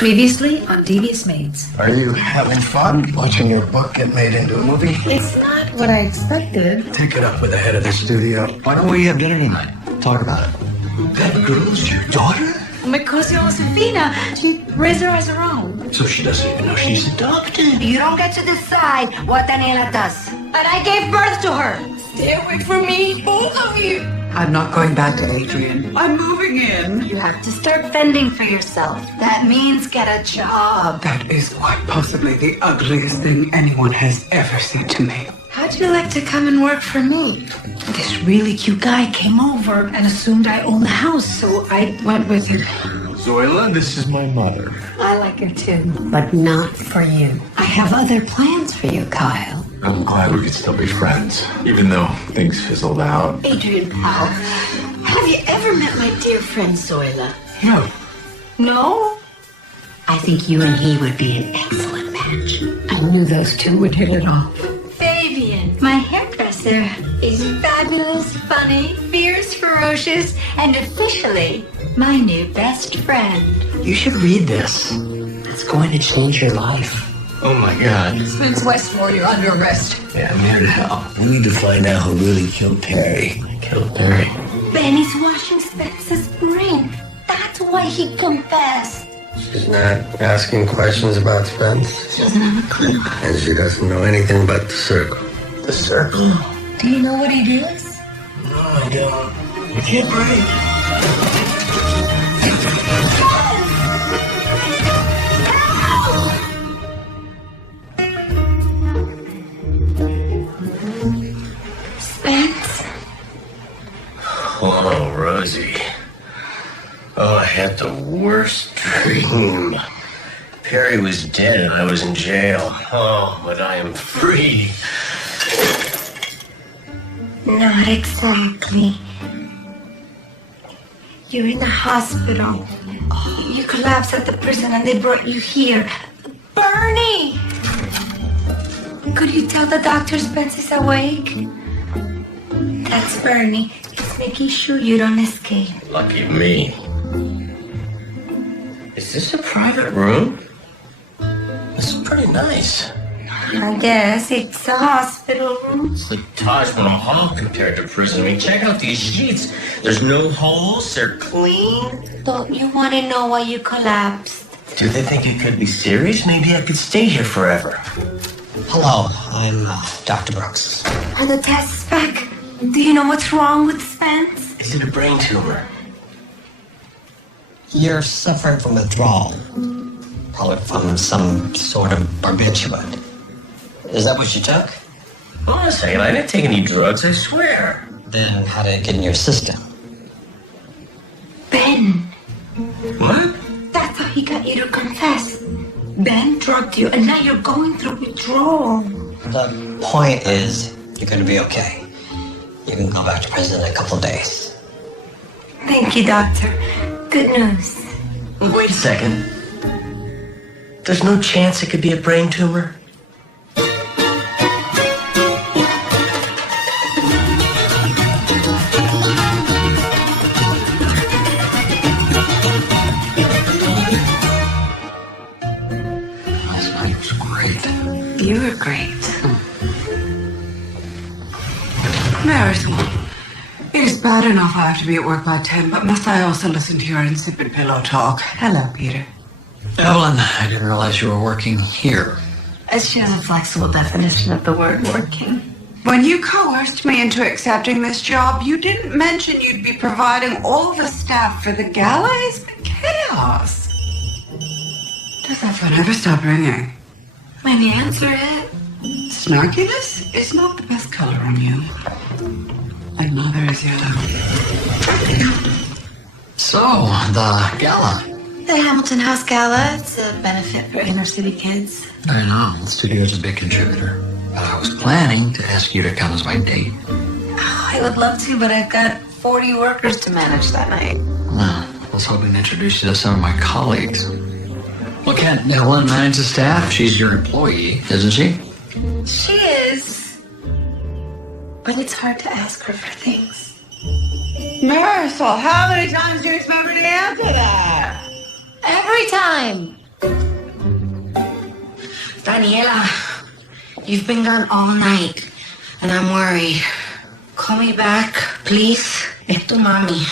Previously on Devious Maids. Are you having fun watching your book get made into a movie? It's not what I expected. Take it up with the head of the studio. Why don't we have dinner tonight? Talk about it. That girl's your daughter? My cousin Josefina, she raised her as her own. So she doesn't even know she's adopted. You don't get to decide what Daniela does. And I gave birth to her. Stay away from me, both of you. I'm not going back to Adrian. I'm moving in. You have to start fending for yourself. That means get a job. That is quite possibly the ugliest thing anyone has ever said to me. How'd you like to come and work for me? This really cute guy came over and assumed I owned the house, so I went with him. Zoila, this is my mother. I like her too. But not for you. I have other plans for you, Kyle. I'm glad we could still be friends, even though things fizzled out. Adrian Powell, have you ever met my dear friend Zoila? No. No? I think you and he would be an excellent match. I knew those two would hit it off. Fabian, my hairdresser, is fabulous, funny, fierce, ferocious, and officially my new best friend. You should read this. It's going to change your life. Oh my God. Spence Westmore, you're under arrest. Yeah, I'm here to help. We need to find out who really killed Perry. Killed Perry. Benny's washing Spence's brain. That's why he confessed. She's not asking questions about Spence, She doesn't have a clue. and she doesn't know anything about the circle. The circle? Do you know what he does? No, I don't. You can't breathe. Spence? Oh, Rosie. Oh, I had the worst dream. Perry was dead and I was in jail. Oh, but I am free. Not exactly. You're in the hospital. You collapsed at the prison and they brought you here. Bernie! Could you tell the doctor Spence is awake? That's Bernie. He's making sure you don't escape. Lucky me. Is this a private room? This is pretty nice. I guess it's a hospital room. It's like Taj Mahal compared to prison. I mean, check out these sheets. There's no holes. They're clean. Don't you want to know why you collapsed? Do they think it could be serious? Maybe I could stay here forever. Hello, I'm Dr. Brooks. Are the tests back? Do you know what's wrong with Spence? Is it a brain tumor? You're suffering from withdrawal. Probably from some sort of barbiturate. Is that what you took? Hold on a second. I didn't take any drugs, I swear. Then how did it get in your system? Ben. What? That's how he got you to confess. Ben drugged you, and now you're going through withdrawal. The point is, you're going to be okay. You can go back to prison in a couple of days. Thank you, doctor. Good news. Wait a second. There's no chance it could be a brain tumor? Last night was great. You were great. Marisol, it is bad enough I have to be at work by 10, but must I also listen to your insipid pillow talk? Hello, Peter. Evelyn, I didn't realize you were working here. She has a flexible definition of the word working. When you coerced me into accepting this job, you didn't mention you'd be providing all the staff for the gala. It's been chaos. Does that phone ever stop ringing? When you answer it, Snarkiness is not the best color on you. And neither is yellow. So, the gala. the Hamilton House Gala, it's a benefit for inner city kids. I know, the studio's a big contributor. But I was planning to ask you to come as my date. Oh, I would love to, but I've got 40 workers to manage that night. Well, I was hoping to introduce you to some of my colleagues. Well, can't Ellen manage the staff? She's your employee, isn't she? She is. But it's hard to ask her for things. Marisol, how many times do you expect me to answer that? Every time. Daniela, you've been gone all night, and I'm worried. Call me back, please. Es tu mami.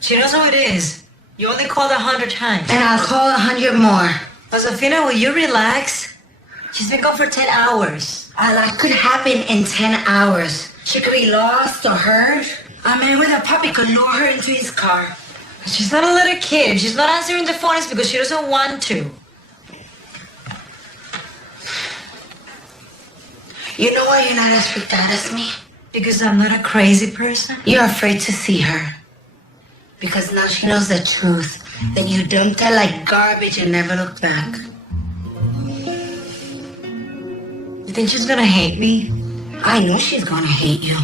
She knows who it is. You only called 100 times. And I'll call 100 more. Josefina, will you relax? She's been gone for 10 hours. A lot could happen in 10 hours. She could be lost or hurt. A man with a puppy could lure her into his car. She's not a little kid. If she's not answering the phone, it's because she doesn't want to. You know why you're not as freaked out as me? Because I'm not a crazy person. You're afraid to see her. Because now she knows the truth. That you dumped her like garbage and never looked back. You think she's gonna hate me? I know she's gonna hate you.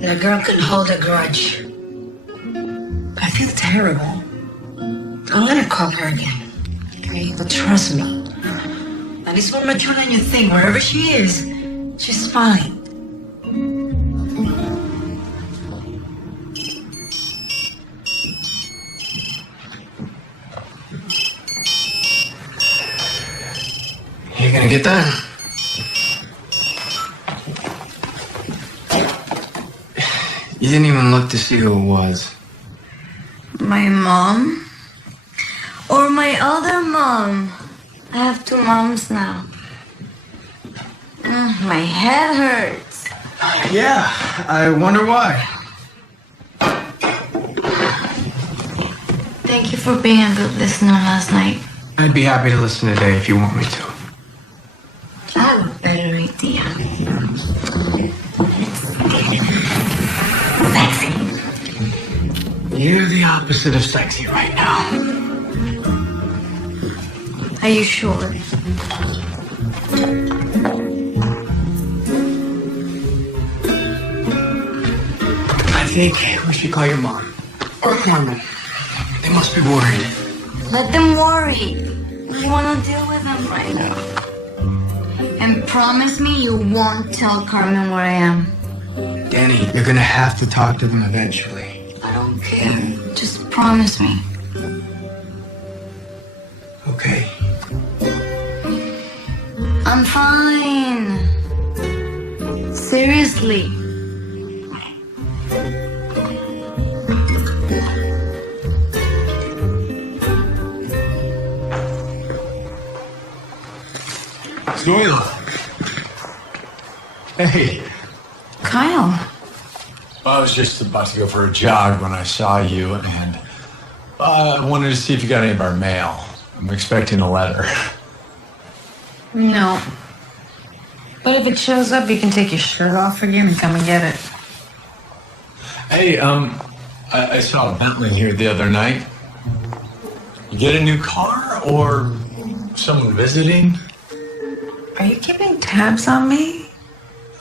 The girl can hold a grudge. I feel terrible. I'm gonna call her again. Okay, but trust me. And it's more mature than you think. Wherever she is, she's fine. You gonna get that? You didn't even look to see who it was. My mom? Or my other mom? I have two moms now. My head hurts. Yeah, I wonder why. Thank you for being a good listener last night. I'd be happy to listen today if you want me to. I have a better idea. Sexy. You're the opposite of sexy right now. Are you sure? I think we should call your mom. Or Carmen. They must be worried. Let them worry. We want to deal with them right now. And promise me you won't tell Carmen where I am. Danny, you're gonna have to talk to them eventually. I don't care. Just promise me. Okay. I'm fine. Seriously. Zoila. Hey. Kyle. I was just about to go for a jog when I saw you, and I wanted to see if you got any of our mail. I'm expecting a letter. No. But if it shows up, you can take your shirt off again and come and get it. Hey, I saw a Bentley here the other night. You get a new car or someone visiting? Are you keeping tabs on me?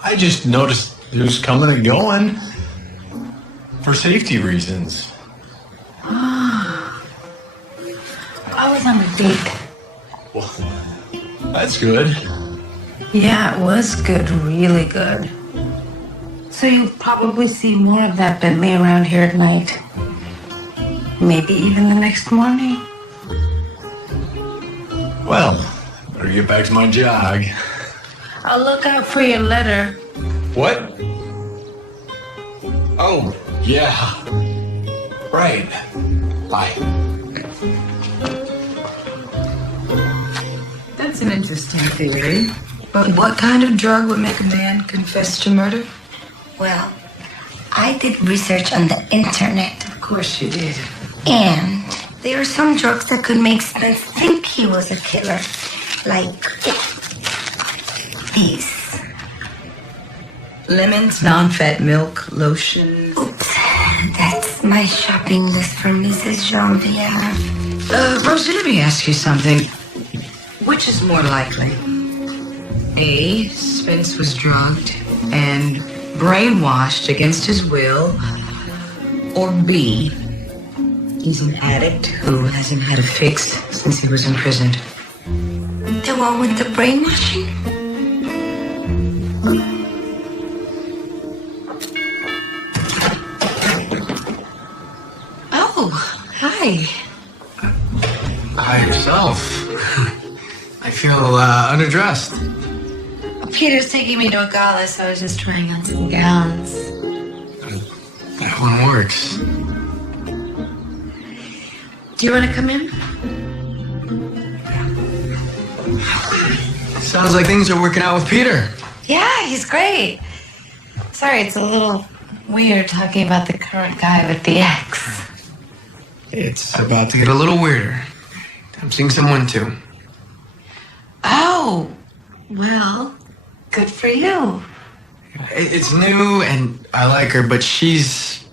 I just noticed who's coming and going for safety reasons. I was on a date. Well, that's good. Yeah, it was good, really good. So you'll probably see more of that Bentley around here at night. Maybe even the next morning. Well, better get back to my jog. I'll look out for your letter. What? Oh, yeah. Right. Bye. That's an interesting theory. But what kind of drug would make a man confess to murder? Well, I did research on the internet. Of course you did. And there are some drugs that could make Spence think he was a killer. Like these. Lemons, non-fat milk, lotion. Oops. That's my shopping list for Mrs. Jean-Pierre. Rosie, let me ask you something. Which is more likely? A, Spence was drugged and brainwashed against his will. Or B, he's an addict who hasn't had a fix since he was imprisoned. The one with the brainwashing? Oh, hi. By yourself. I feel underdressed. Peter's taking me to a gala, so I was just trying on some gowns. That one works. Do you want to come in? Sounds like things are working out with Peter. Yeah, he's great. Sorry, it's a little weird talking about the current guy with the ex. It's about to get a little weirder. I'm seeing someone too. Oh, well, good for you. It's new and I like her, but she's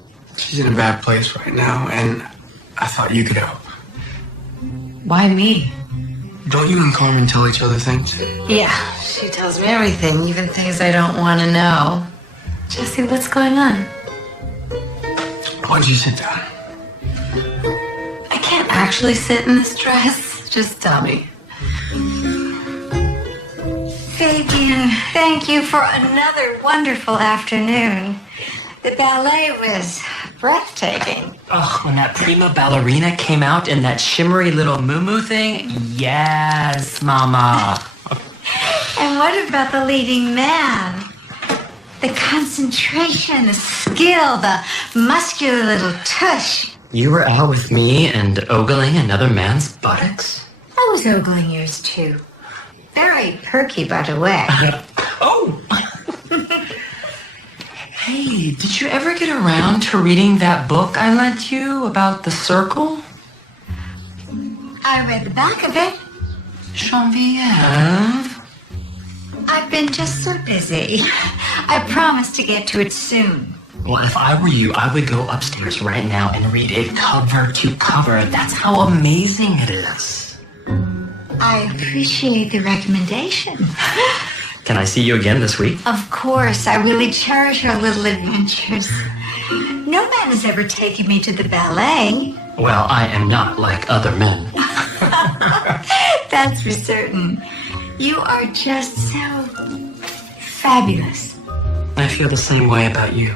in a bad place right now, and I thought you could help. Why me? Don't you and Carmen tell each other things? Yeah, she tells me everything, even things I don't want to know. Jesse, what's going on? Why don't you sit down? I can't actually sit in this dress. Just tell me. Fabian, thank you for another wonderful afternoon. The ballet was breathtaking. Oh, when that prima ballerina came out in that shimmery little moo-moo thing, yes, mama. And what about the leading man? The concentration, the skill, the muscular little tush. You were out with me and ogling another man's buttocks? I was ogling yours too. Very perky, by the way. Oh! Hey, did you ever get around to reading that book I lent you about the circle? I read the back of it. Geneviève? I've been just so busy. I promise to get to it soon. Well, if I were you, I would go upstairs right now and read it cover to cover. That's how amazing it is. I appreciate the recommendation. Can I see you again this week? Of course, I really cherish our little adventures. No man has ever taken me to the ballet. Well, I am not like other men. That's for certain. You are just so fabulous. I feel the same way about you.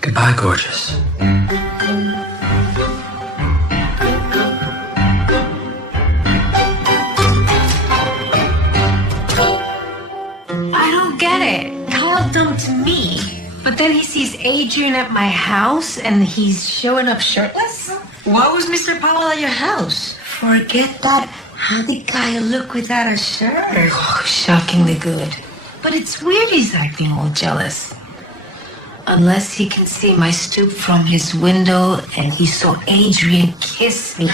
Goodbye, gorgeous. I don't get it. Carl dumped me, but then he sees Adrian at my house and he's showing up shirtless? Why was Mr. Powell at your house? Forget that. How did guy look without a shirt? Oh, shockingly good. But it's weird he's acting all jealous. Unless he can see my stoop from his window and he saw Adrian kiss me.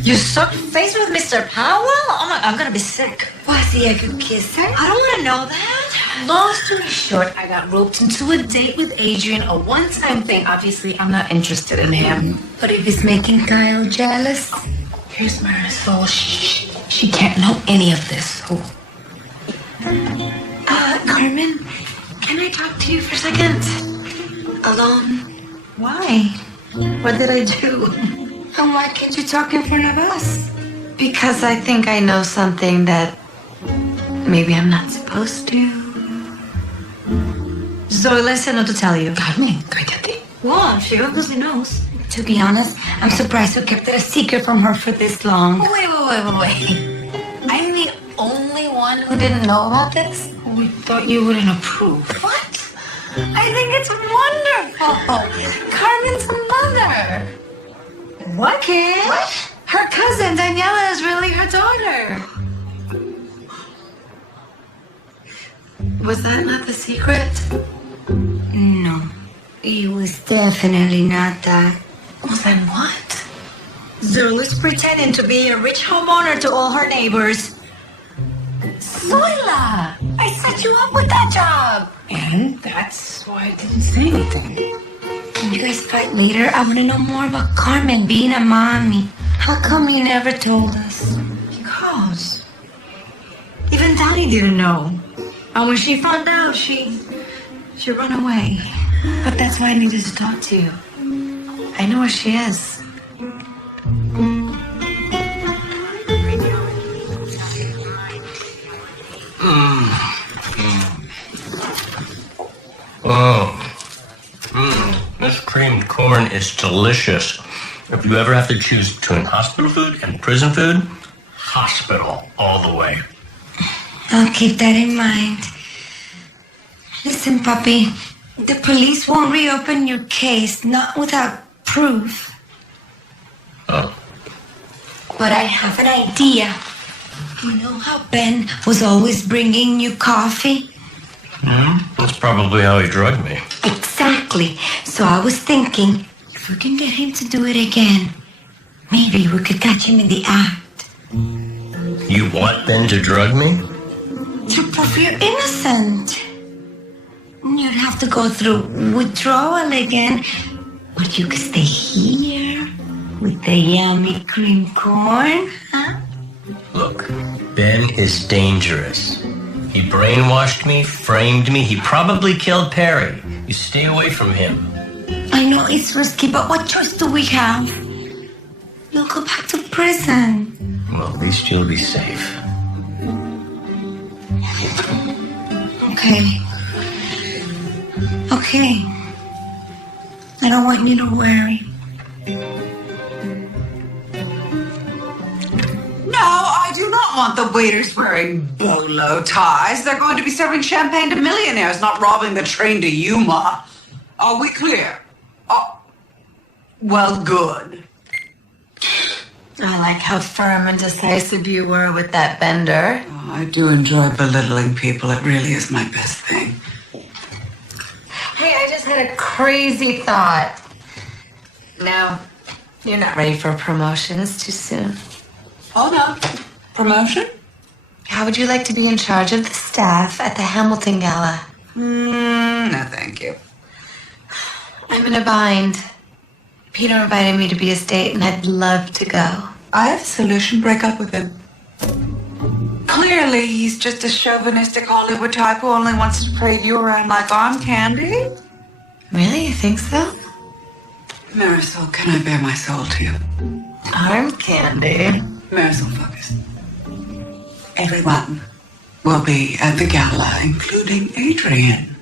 You sucked face with Mr. Powell? Oh my, I'm gonna be sick. Was he a good kisser? I don't wanna know that. Long story short, I got roped into a date with Adrian, a one-time thing. Obviously, I'm not interested in him. But if he's making Kyle jealous, Here's Marisol. She can't know any of this. Oh. Carmen, can I talk to you for a second? alone. Why? What did I do? And why can't you talk in front of us? Because I think I know something that maybe I'm not supposed to. Zoe, listen, not to tell you. Carmen, cállate. Well, she obviously knows. To be honest, I'm surprised you kept it a secret from her for this long. Wait. I'm the only one who didn't know about this? We thought you wouldn't approve. What? I think it's wonderful. Carmen's mother. What? Kid? What? Her cousin, Daniela, is really her daughter. Was that not the secret? No. It was definitely not that. Well, then what? Zula's pretending to be a rich homeowner to all her neighbors. Zoila! I set you up with that job. And that's why I didn't say anything. Can you guys fight later? I want to know more about Carmen being a mommy. How come you never told us? Because even Daddy didn't know. And when she found out, she ran away. But that's why I needed to talk to you. I know where she is. corn is delicious. If you ever have to choose between hospital food and prison food, hospital all the way. I'll keep that in mind. Listen, puppy, the police won't reopen your case, not without proof. Oh. But I have an idea. You know how Ben was always bringing you coffee? That's probably how he drugged me. Exactly. So I was thinking, if we can get him to do it again, maybe we could catch him in the act. You want Ben to drug me? To prove you're innocent. You'd have to go through withdrawal again, but you could stay here with the yummy cream corn, huh? Look, Ben is dangerous. He brainwashed me, framed me. He probably killed Perry. You stay away from him. I know it's risky, but what choice do we have? You'll go back to prison. Well, at least you'll be safe. Okay. Okay. I don't want you to worry. No, I do not want the waiters wearing bolo ties. They're going to be serving champagne to millionaires, not robbing the train to Yuma. Are we clear? Oh, well, good. I like how firm and decisive you were with that bender. Oh, I do enjoy belittling people. It really is my best thing. Hey, I just had a crazy thought. No, you're not ready for a promotion. It's too soon. Hold on. Promotion? How would you like to be in charge of the staff at the Hamilton Gala? No, thank you. I'm in a bind. Peter invited me to be his date, and I'd love to go. I have a solution. Break up with him. Clearly, he's just a chauvinistic Hollywood type who only wants to parade you around like arm candy. Really? You think so? Marisol, can I bare my soul to you? Arm candy? Marisol, focus. Everyone will be at the gala, including Adrian.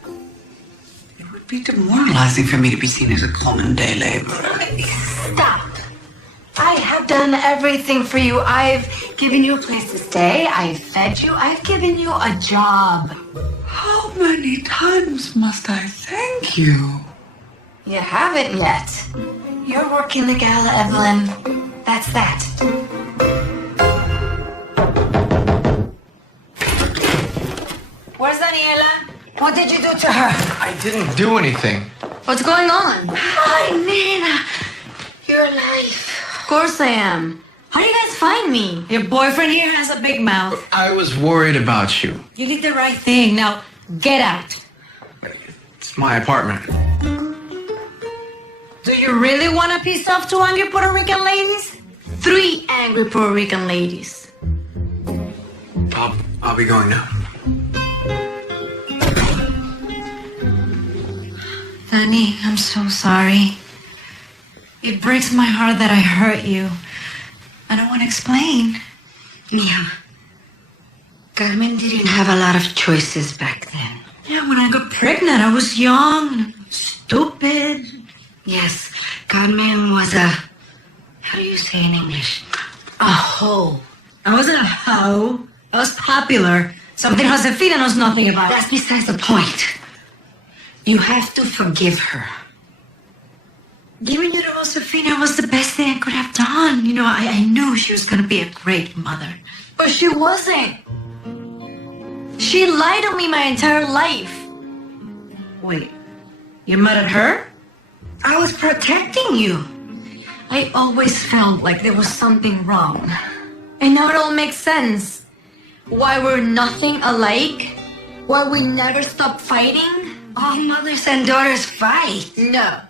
It would be demoralizing for me to be seen as a common day laborer. Stop. I have done everything for you. I've given you a place to stay. I've fed you. I've given you a job. How many times must I thank you? You haven't yet. You're working the gala, Evelyn. That's that. Where's Daniela? What did you do to her? I didn't do anything. What's going on? Hi, Nina. You're alive. Of course I am. How do you guys find me? Your boyfriend here has a big mouth. I was worried about you. You did the right thing. Now, get out. It's my apartment. Do you really want to piss off 2 angry Puerto Rican ladies? 3 angry Puerto Rican ladies. I'll be going now. Danny, I'm so sorry. It breaks my heart that I hurt you. I don't want to explain. Yeah. Carmen didn't have a lot of choices back then. Yeah, when I got pregnant, I was young, stupid. Yes, Carmen was a... How do you say in English? A hoe. I wasn't a hoe. I was popular. Something Josefina knows nothing about. That's besides the point. You have to forgive her. Giving you to Josefina was the best thing I could have done. You know, I knew she was going to be a great mother. But she wasn't. She lied to me my entire life. Wait, you're mad at her? I was protecting you. I always felt like there was something wrong. And now it all makes sense. Why we're nothing alike? Why we never stop fighting? All mothers and daughters fight. No.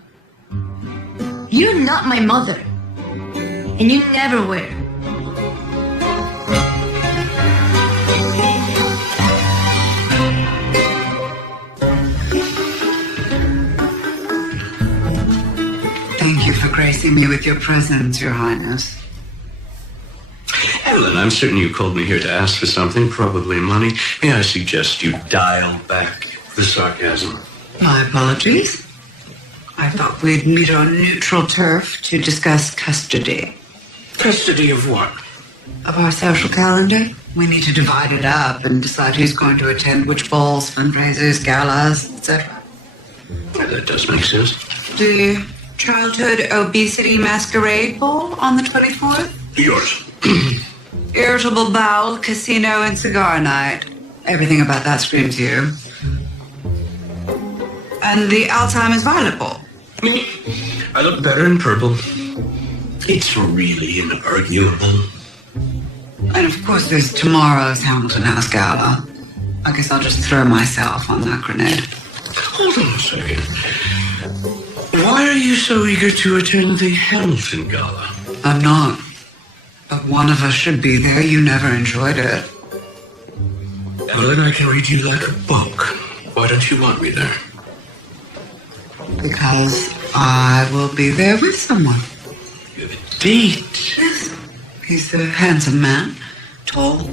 You're not my mother. And you never were. Thank you for gracing me with your presence, Your Highness. Evelyn, I'm certain you called me here to ask for something, probably money. May I suggest you dial back the sarcasm? My apologies. I thought we'd meet on neutral turf to discuss custody. Custody of what? Of our social calendar. We need to divide it up and decide who's going to attend which balls, fundraisers, galas, etc. Well, that does make sense. The Childhood Obesity Masquerade Ball on the 24th. Yours. Irritable Bowel Casino and Cigar Night. Everything about that screams you. And the Alzheimer's Violet Ball. Me? I look better in purple. It's really inarguable. And of course there's tomorrow's Hamilton House Gala. I guess I'll just throw myself on that grenade. Hold on a second. Why are you so eager to attend the Hamilton Gala? I'm not. But one of us should be there. You never enjoyed it. Well, then I can read you like a book. Why don't you want me there? Because I will be there with someone. You have a date. Yes. He's a handsome man. Tall.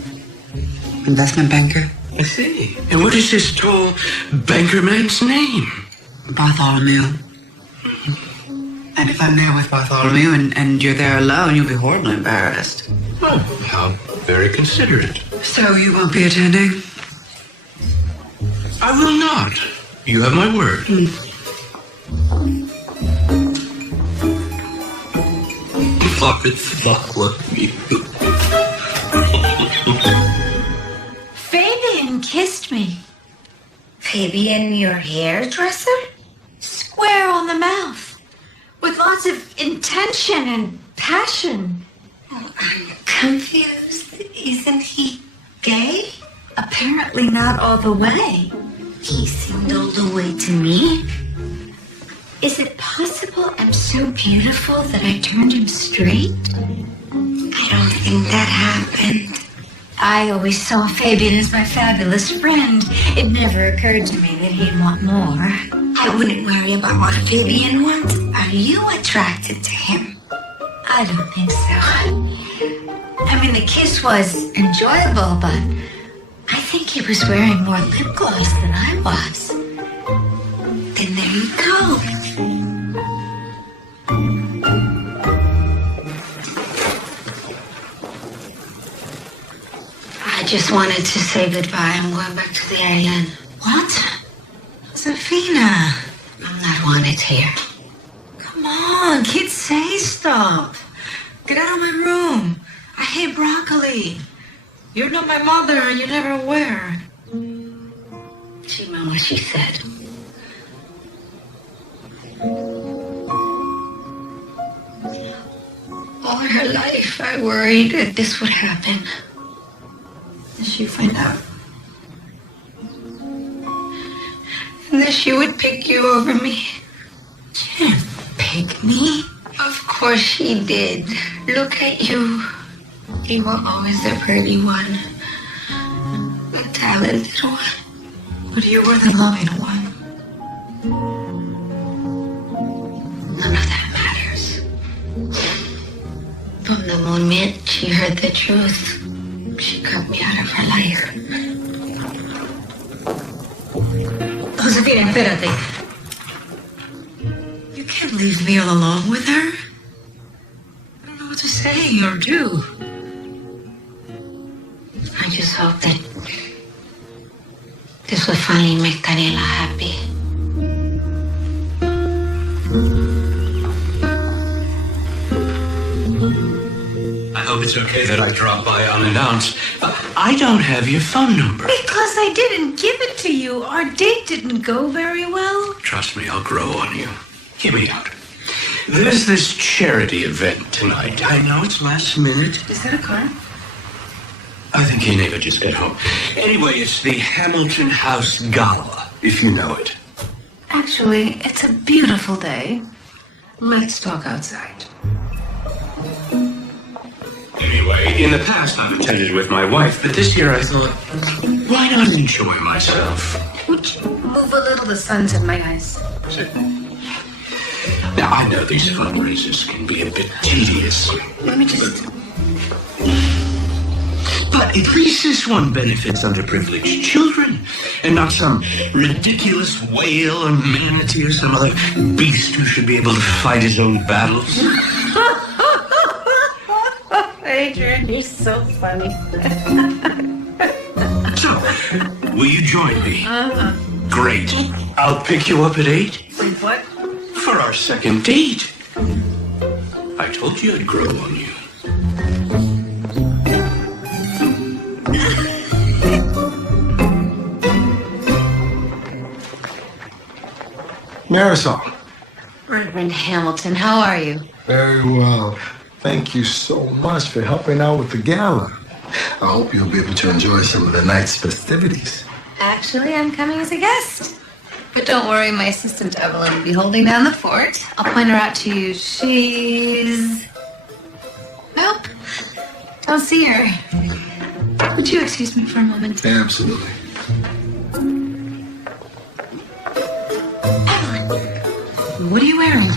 Investment banker. I see. And what is this tall banker man's name? Bartholomew. And if I'm there with Bartholomew and you're there alone, you'll be horribly embarrassed. Oh, how very considerate. So you won't be attending? I will not. You have my word. Fabian kissed me. Fabian, your hairdresser? Square on the mouth. With lots of intention and passion. Oh, I'm confused. Isn't he gay? Apparently not all the way. He seemed all the way to me. Is it possible I'm so beautiful that I turned him straight? I don't think that happened. I always saw Fabian as my fabulous friend. It never occurred to me that he'd want more. I wouldn't worry about what Fabian wants. Are you attracted to him? I don't think so. I mean, the kiss was enjoyable, but I think he was wearing more lip gloss than I was. Then there you go. I just wanted to say goodbye. I'm going back to the island. What? Safina. I'm not wanted here. Come on, kids, say stop. Get out of my room. I hate broccoli. You're not my mother and you never were. She meant what she said. All her life, I worried that this would happen. That she'd find out. And that she would pick you over me. She didn't pick me. Of course she did. Look at you. You were always the pretty one. The talented one. But you were the loving one. None of that matters. From the moment she heard the truth, she cut me out of her life. Josefina, espérate. You can't leave me all alone with her. I don't know what to say or do. I just hope that this will finally make Daniela happy. I hope it's okay that I drop by unannounced. I don't have your phone number. Because I didn't give it to you. Our date didn't go very well. Trust me, I'll grow on you. Hear me out. There's this charity event tonight. I know it's last minute. Is that a car? I think he never just got home. Anyway, it's the Hamilton House Gala, if you know it. Actually, it's a beautiful day. Let's talk outside. Anyway, in the past I've attended with my wife, but this year I thought, why not enjoy myself? Would you move a little? The sun's in my eyes. Now, I know these fundraisers can be a bit tedious. Let me just... But At least this one benefits underprivileged children, and not some ridiculous whale or manatee or some other beast who should be able to fight his own battles. Adrian, you're so funny. So, will you join me? Great. I'll pick you up at 8. Wait, what? For our second date. I told you I'd grow on you. Marisol. Reverend Hamilton, how are you? Very well. Thank you so much for helping out with the gala. I hope you'll be able to enjoy some of the night's festivities. Actually, I'm coming as a guest. But don't worry, my assistant Evelyn will be holding down the fort. I'll point her out to you. She's... Nope. Don't see her. Would you excuse me for a moment? Absolutely. What are you wearing?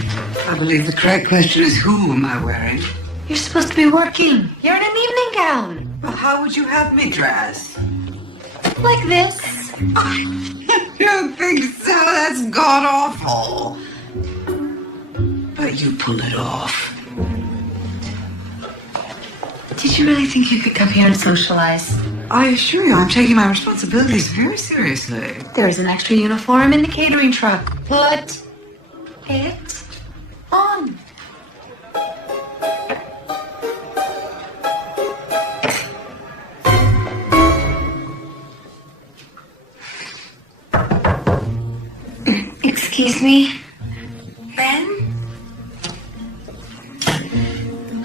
I believe the correct question is, who am I wearing? You're supposed to be working. You're in an evening gown. Well, how would you have me dress? Like this. I don't think so. That's god-awful. But you pull it off. Did you really think you could come here and socialize? I assure you, I'm taking my responsibilities very seriously. There's an extra uniform in the catering truck. Put it on. Excuse me, Ben?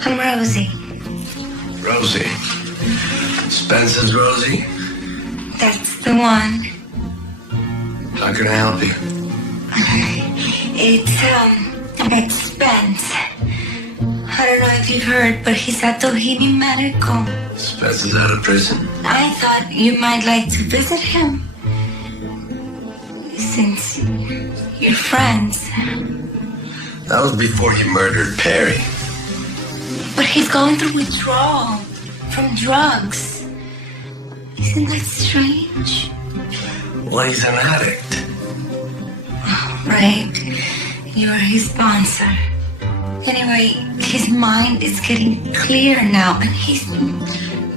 I'm Rosie. Rosie. Spencer's Rosie? That's the one. How can I help you? It's, about Spence. I don't know if you've heard, but he's at Doheny Medical. Spencer's out of prison. I thought you might like to visit him. Since you're friends. That was before you murdered Perry. But he's going through withdrawal from drugs. Isn't that strange? Well, he's an addict. Right. You're his sponsor. Anyway, his mind is getting clear now, and he's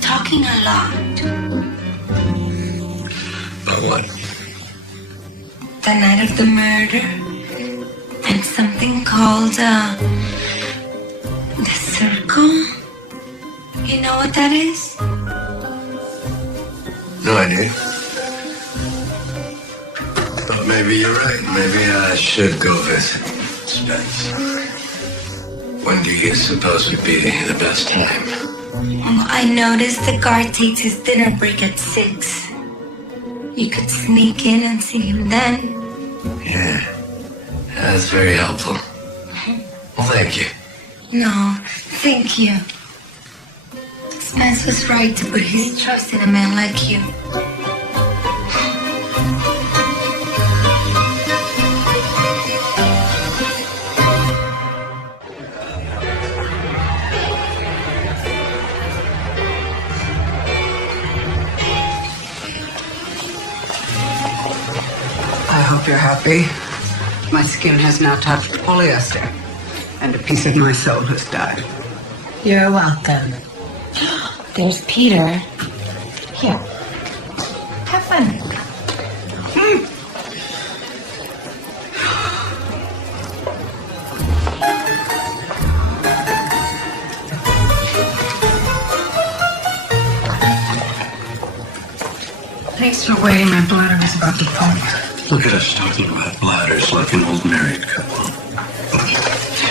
talking a lot. About what? The night of the murder. And something called, the circle. You know what that is? No idea. But maybe you're right. Maybe I should go visit Spence. When do you suppose would be the best time? I noticed the guard takes his dinner break at 6. You could sneak in and see him then. Yeah. That's very helpful. Well, thank you. No, thank you. Spence was right to put his trust in a man like you. I hope you're happy. My skin has now touched polyester, and a piece of my soul has died. You're welcome. There's Peter. Here. Have fun. Thanks for waiting. My bladder was about to pump. Look at us talking about bladders like an old married couple.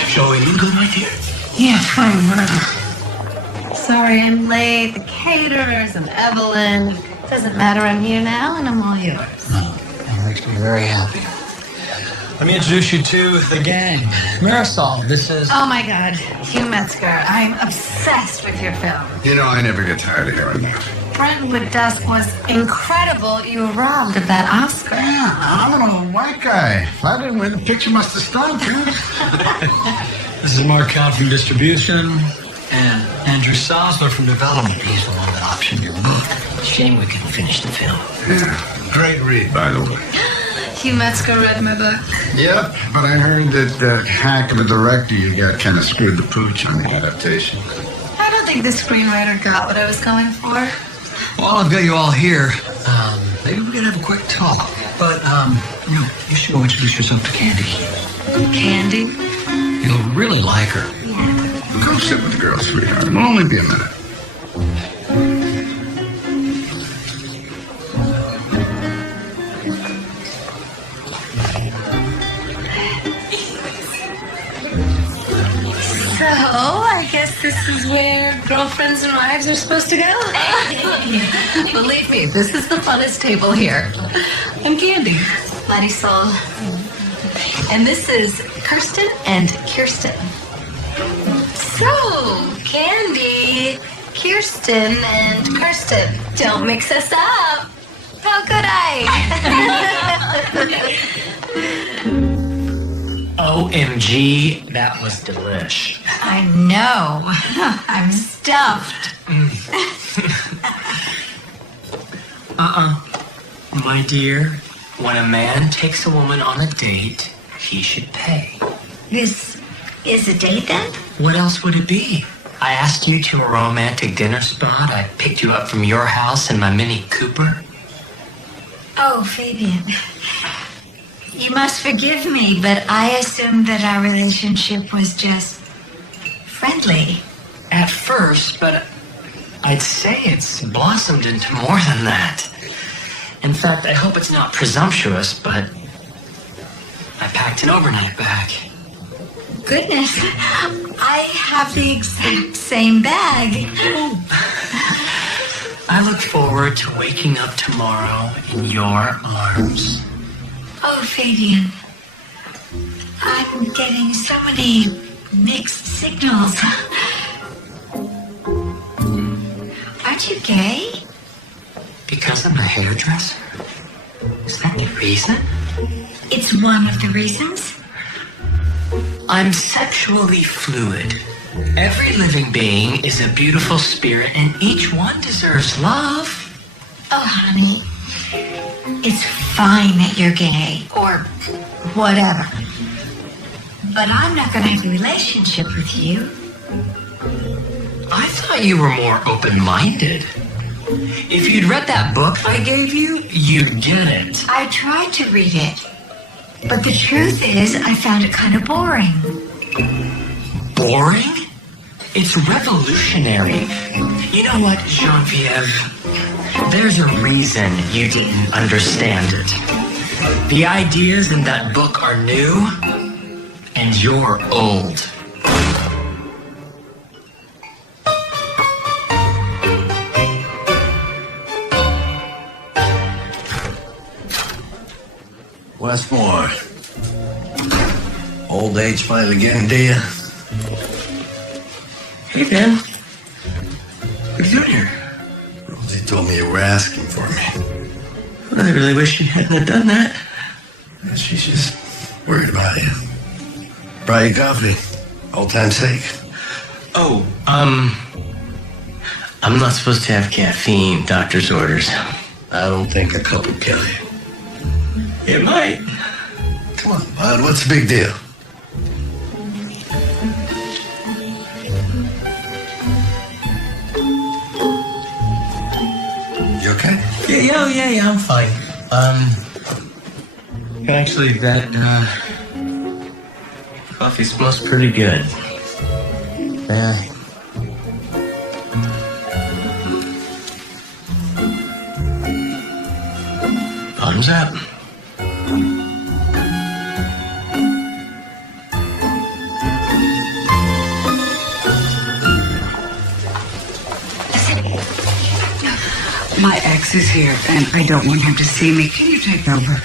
Shall we mingle, my dear? Yeah, fine, whatever. Sorry I'm late. The caterers and Evelyn. Doesn't matter, I'm here now and I'm all yours. That makes me very happy. Let me introduce you to the gang. Marisol, this is... Oh my God, Hugh Metzger. I'm obsessed with your film. You know, I never get tired of hearing that. Brentwood Dusk was incredible. You were robbed of that Oscar. Yeah, I'm an old white guy. If I didn't win, the picture must have stunk. This is Mark Count from distribution. And Andrew Sosler from development. He's the one that optioned your book. Shame we couldn't finish the film. Yeah, great read, by the way. Hugh Metzger read my book. Yep, but I heard that hack of a director you got kind of screwed the pooch on the adaptation. I don't think the screenwriter got what I was going for. Well, I've got you all here. Maybe we can have a quick talk. But, you should go introduce yourself to Candy. Candy? You'll really like her. Go sit with the girl, sweetheart. It'll only be a minute. So, I guess this is where girlfriends and wives are supposed to go. Believe me, this is the funnest table here. I'm Candy. Marisol. And this is Kirsten and Kirsten. So, Candy, Kirsten, and Kirsten. Don't mix us up. How could I? OMG, that was delish. I know. I'm stuffed. My dear, when a man takes a woman on a date, he should pay. This is a date then? What else would it be? I asked you to a romantic dinner spot. I picked you up from your house in my Mini Cooper. Oh, Fabian. You must forgive me, but I assumed that our relationship was just friendly. At first, but I'd say it's blossomed into more than that. In fact, I hope it's not presumptuous, but I packed an overnight bag. Goodness, I have the exact same bag. I look forward to waking up tomorrow in your arms. Oh, Fabian, I'm getting so many mixed signals. Aren't you gay? Because I'm a hairdresser? Is that the reason? It's one of the reasons. I'm sexually fluid. Every living being is a beautiful spirit, and each one deserves love. Oh, honey, it's fine that you're gay, or whatever. But I'm not going to have a relationship with you. I thought you were more open-minded. If you'd read that book I gave you, you'd get it. I tried to read it, but the truth is I found it kind of boring. Boring? It's revolutionary. You know what, Genevieve? There's a reason you didn't understand it. The ideas in that book are new, and you're old. Westmore. Old age finally getting to you? Hey, Ben. What are you doing here? Rosie told me you were asking for me. I really wish you hadn't have done that. She's just worried about you. Brought you coffee. Old time's sake. Oh, I'm not supposed to have caffeine, doctor's orders. I don't think a cup would kill you. It might. Come on, bud, what's the big deal? You okay? Yeah, I'm fine. Actually, that, coffee smells pretty good. Yeah. Bottoms up. My ex is here, and I don't want him to see me. Can you take over?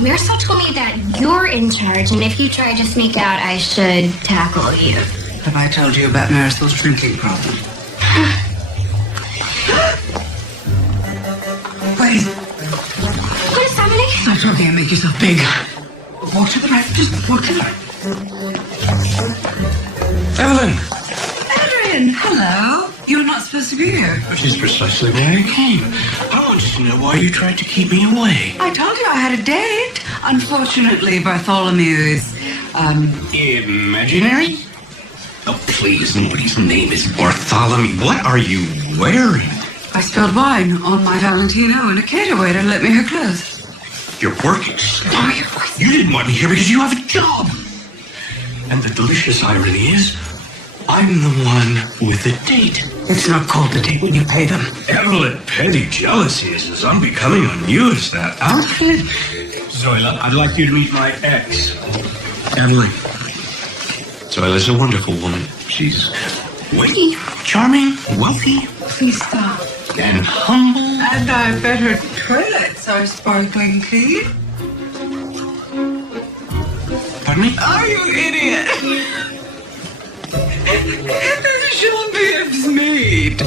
Marisol told me that you're in charge, and if you try to sneak out, I should tackle you. Have I told you about Marisol's drinking problem? Wait. What is happening? Stop talking and make yourself big. Walk to the right. Just walk to the right. Evelyn! Adrian! Hello. You're not supposed to be here. Which is precisely why I came. I wanted to know why you tried to keep me away. I told you I had a date. Unfortunately, Bartholomew is, Imaginary? Oh, please, nobody's name is Bartholomew. What are you wearing? I spilled wine on my Valentino and a cater waiter let me her clothes. You're working. You didn't want me here because you have a job. And the delicious irony is, I'm the one with the date. It's not called a date when you pay them. Evelyn, petty jealousy is as unbecoming on you as that outfit. Zoila, I'd like you to meet my ex, Evelyn. Zoila's a wonderful woman. She's witty, charming, wealthy. Please stop. And humble. And I bet her toilets are sparkling clean. Pardon me? Oh, you idiot! Jean-Pierre's maid.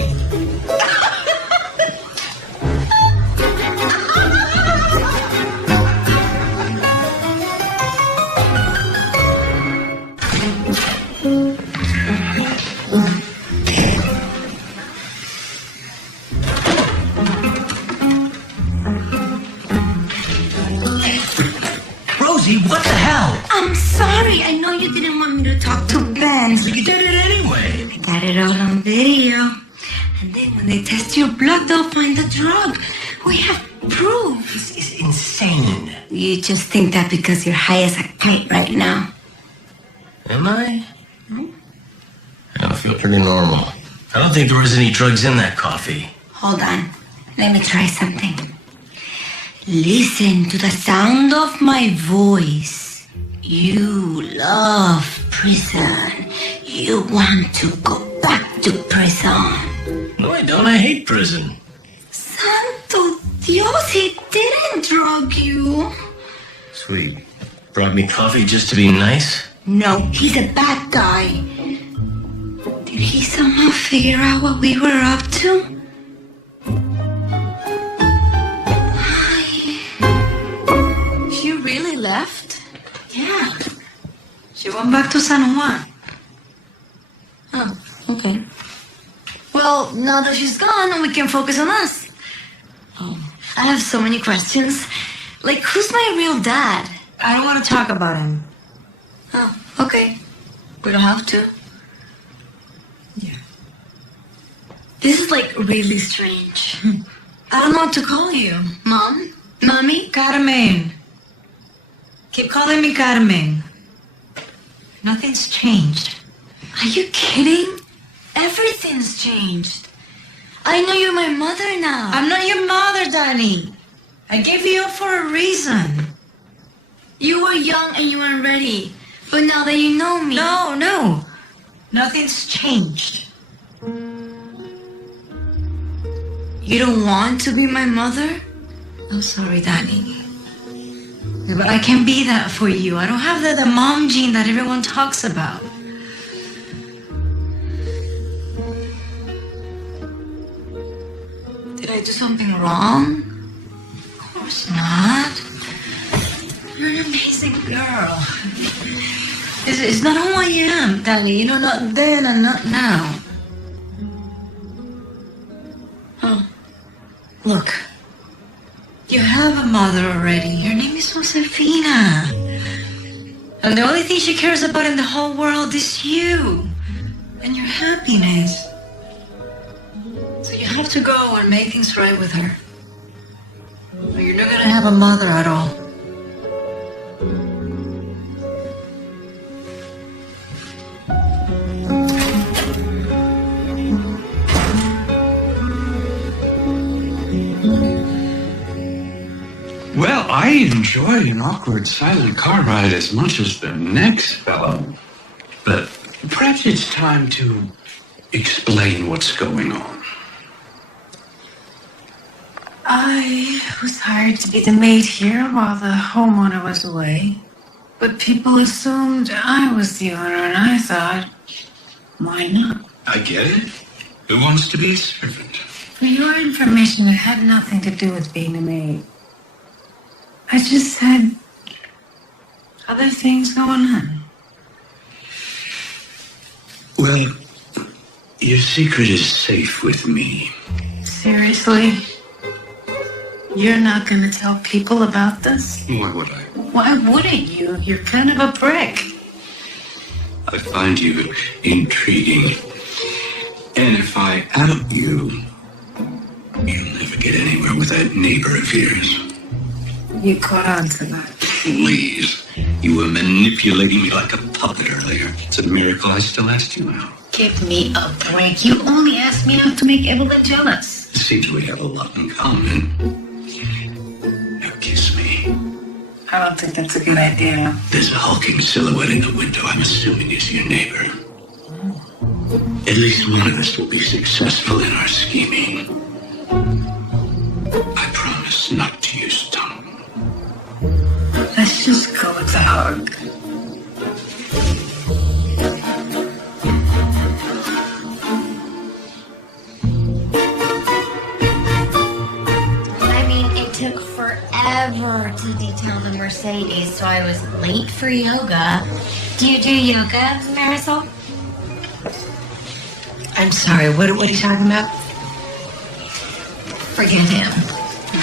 Rosie, what the hell? I'm sorry. I know you didn't want me to talk to Ben. You did it anyway. I got it all on video. And then when they test your blood, they'll find the drug. We have proof. This is insane. You just think that because you're high as a kite right now. Am I? I feel pretty normal. I don't think there was any drugs in that coffee. Hold on. Let me try something. Listen to the sound of my voice. You love prison. You want to go back to prison. No, I don't. I hate prison. Santo Dios, he didn't drug you. Sweet. Brought me coffee just to be nice? No, he's a bad guy. Did he somehow figure out what we were up to? She really left? Yeah. She went back to San Juan. Oh, okay. Well, now that she's gone, we can focus on us. Oh, I have so many questions. Like, who's my real dad? I don't want to talk about him. Oh, okay. We don't have to. Yeah. This is, like, really strange. I don't know what to call you. Mom? Mommy? Carmen. Keep calling me Carmen. Nothing's changed. Are you kidding? Everything's changed. I know you're my mother now. I'm not your mother, Danny. I gave you up for a reason. You were young and you weren't ready. But now that you know me... No. Nothing's changed. You don't want to be my mother? I'm sorry, Danny. But I can't be that for you. I don't have the mom gene that everyone talks about. Did I do something wrong? Of course not. You're an amazing girl. It's not who I am, Danny. You know, not then and not now. Oh. Look. You have a mother already. Her name is Josefina. And the only thing she cares about in the whole world is you. And your happiness. So you have to go and make things right with her. Or you're not gonna have a mother at all. Well, I enjoyed an awkward silent car ride as much as the next fellow. But perhaps it's time to explain what's going on. I was hired to be the maid here while the homeowner was away. But people assumed I was the owner, and I thought, why not? I get it. Who wants to be a servant? For your information, it had nothing to do with being a maid. I just had other things going on. Well, Your secret is safe with me. Seriously? You're not going to tell people about this? Why would I? Why wouldn't you? You're kind of a prick. I find you intriguing. And if I out you, you'll never get anywhere with that neighbor of yours. You caught on to that. Please. You were manipulating me like a puppet earlier. It's a miracle I still asked you out. Give me a break. You only asked me not to make Evelyn jealous. It seems we have a lot in common. Now kiss me. I don't think that's a good idea. There's a hulking silhouette in the window. I'm assuming it's your neighbor. At least one of us will be successful in our scheming. I promise not to use tongue. Let's just go with the hug. I mean, it took forever to detail the Mercedes, so I was late for yoga. Do you do yoga, Marisol? I'm sorry, what are you talking about? Forget him.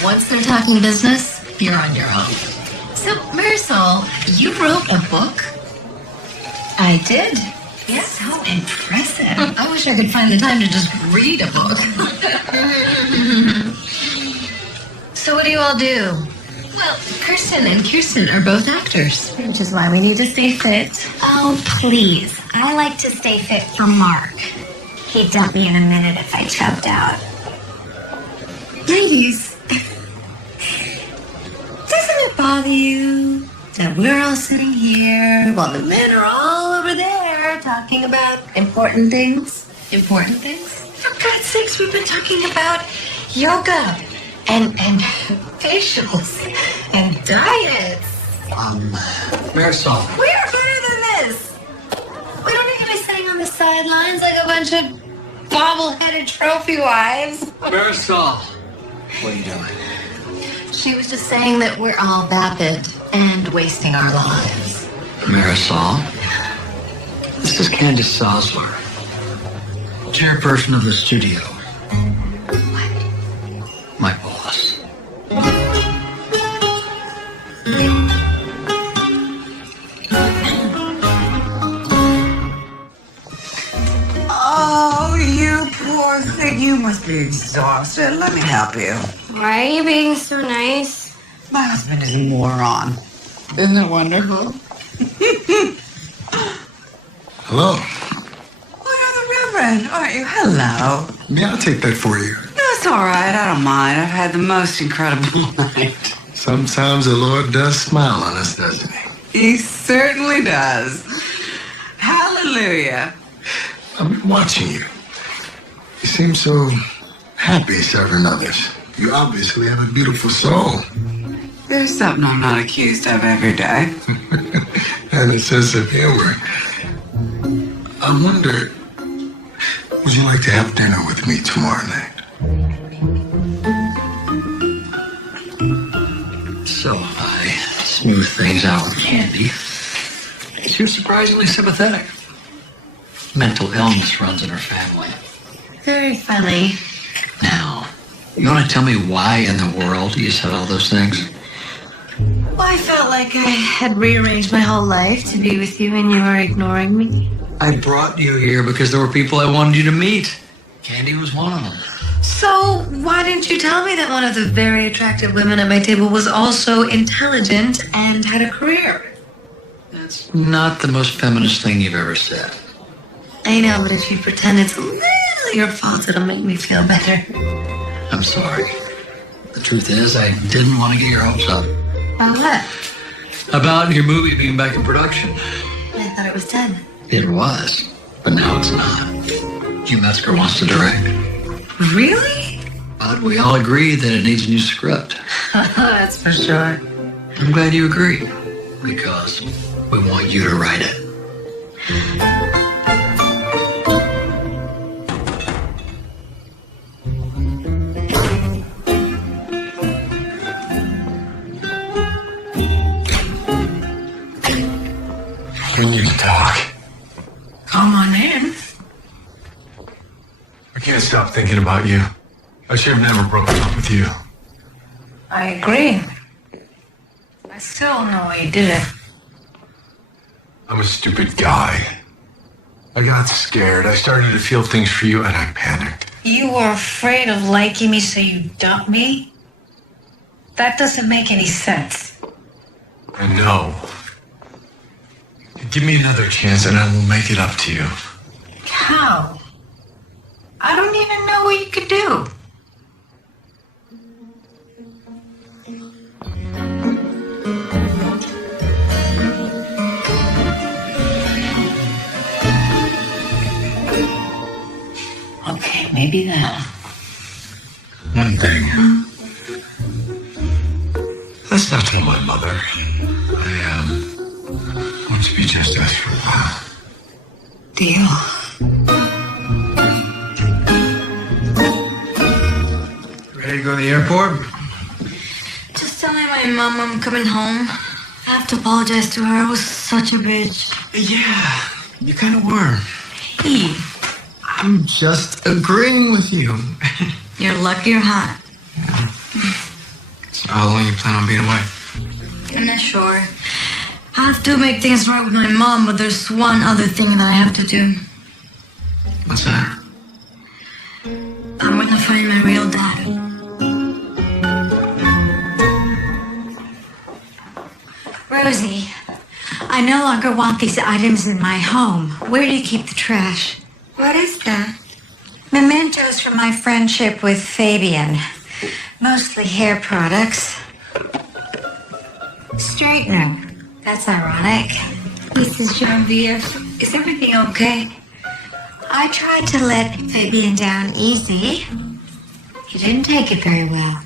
Once they're talking business, you're on your own. So, Marisol, you wrote a book? I did. Yeah, so impressive. I wish I could find the time to just read a book. So what do you all do? Well, Kirsten and Kirsten are both actors. Which is why we need to stay fit. Oh, please. I like to stay fit for Mark. He'd dump me in a minute if I chubbed out. Ladies, doesn't it bother you that we're all sitting here while the men are all over there talking about important things? Important things? For God's sakes, we've been talking about yoga and facials and diets. Marisol. We're better than this. We don't need to be sitting on the sidelines like a bunch of bobble-headed trophy wives. Marisol. What are you doing? She was just saying that we're all vapid and wasting our lives. Marisol. This is Candace Sosler, chairperson of the studio. What? My boss. Oh, you poor thing. You must be exhausted. Let me help you. Why are you being so nice? My husband is a moron. Isn't it wonderful? Hello. Oh, you're the Reverend, aren't you? Hello. Yeah, I'll take that for you. No, it's all right. I don't mind. I've had the most incredible night. Sometimes the Lord does smile on us, doesn't he? He certainly does. Hallelujah. I've been watching you. You seem so happy serving others. You obviously have a beautiful soul. There's something I'm not accused of every day. And a sense of humor. I wonder, would you like to have dinner with me tomorrow night? So I smooth things out with Candy. She was surprisingly sympathetic. Mental illness runs in her family. Very funny. Now, you want to tell me why in the world you said all those things? Well, I felt like I had rearranged my whole life to be with you and you were ignoring me. I brought you here because there were people I wanted you to meet. Candy was one of them. So why didn't you tell me that one of the very attractive women at my table was also intelligent and had a career? That's not the most feminist thing you've ever said. I know, but if you pretend it's a little your fault, it'll make me feel better. I'm sorry. The truth is, I didn't want to get your hopes up. About what? About your movie being back in production. I thought it was done. It was, but now it's not. Hugh Metzger wants to direct. Really? But we all agree that it needs a new script. That's for sure. I'm glad you agree, because we want you to write it. When you talk. Come on in. stop thinking about you. I should have never broken up with you. I agree. I still don't know why you did it. I'm a stupid guy. I got scared. I started to feel things for you and I panicked. You were afraid of liking me, so you dumped me? That doesn't make any sense. I know. Give me another chance and I will make it up to you. How? I don't even know what you could do. Okay, maybe that. One thing. Let's not tell my mother. I want to be just us for a while. Deal. Ready to go to the airport? Just telling my mom I'm coming home. I have to apologize to her. I was such a bitch. Yeah, you kind of were. Hey, I'm just agreeing with you. you're lucky you're hot. So how long you plan on being away? I'm not sure. I have to make things right with my mom, but there's one other thing that I have to do. What's that? I'm gonna find my real dad. Rosie, I no longer want these items in my home. Where do you keep the trash? What is that? Mementos from my friendship with Fabian. Mostly hair products. Straightener. That's ironic. Mrs. Genevieve, is everything okay? I tried to let Fabian down easy. He didn't take it very well.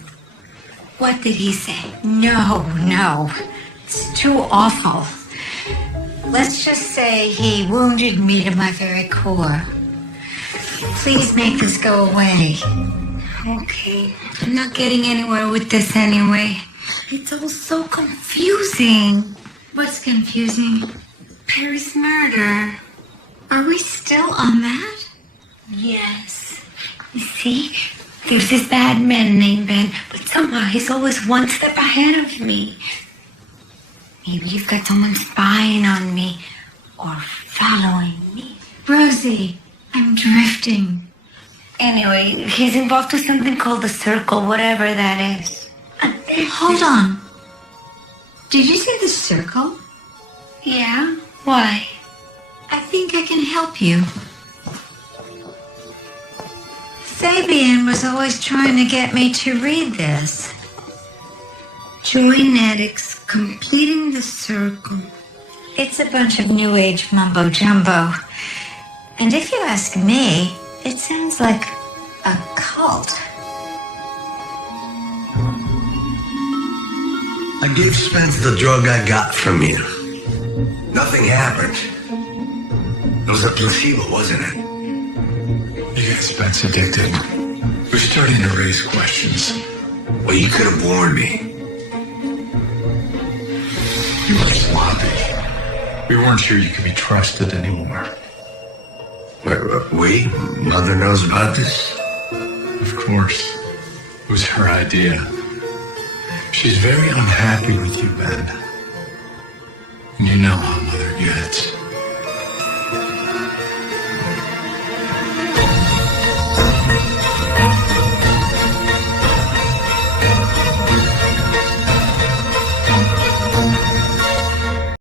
What did he say? No. It's too awful. Let's just say he wounded me to my very core. Please make this go away. Okay. I'm not getting anywhere with this anyway. It's all so confusing. What's confusing? Perry's murder. Are we still on that? Yes. You see, there's this bad man named Ben, but somehow he's always one step ahead of me. Maybe you've got someone spying on me or following me. Rosie, I'm drifting. Anyway, he's involved with something called the Circle, whatever that is. Hold on. Did you say the Circle? Yeah? Why? I think I can help you. Fabian was always trying to get me to read this. Join addicts, completing the circle. It's a bunch of new age mumbo jumbo. And if you ask me, it sounds like a cult. I gave Spence the drug I got from you. Nothing happened. It was a placebo, wasn't it? You got Spence addicted. We're starting to raise questions. Well, you could have warned me. You were sloppy. We weren't sure you could be trusted anymore. We? Mother knows about this? Of course. It was her idea. She's very unhappy with you, Ben. And you know how Mother gets.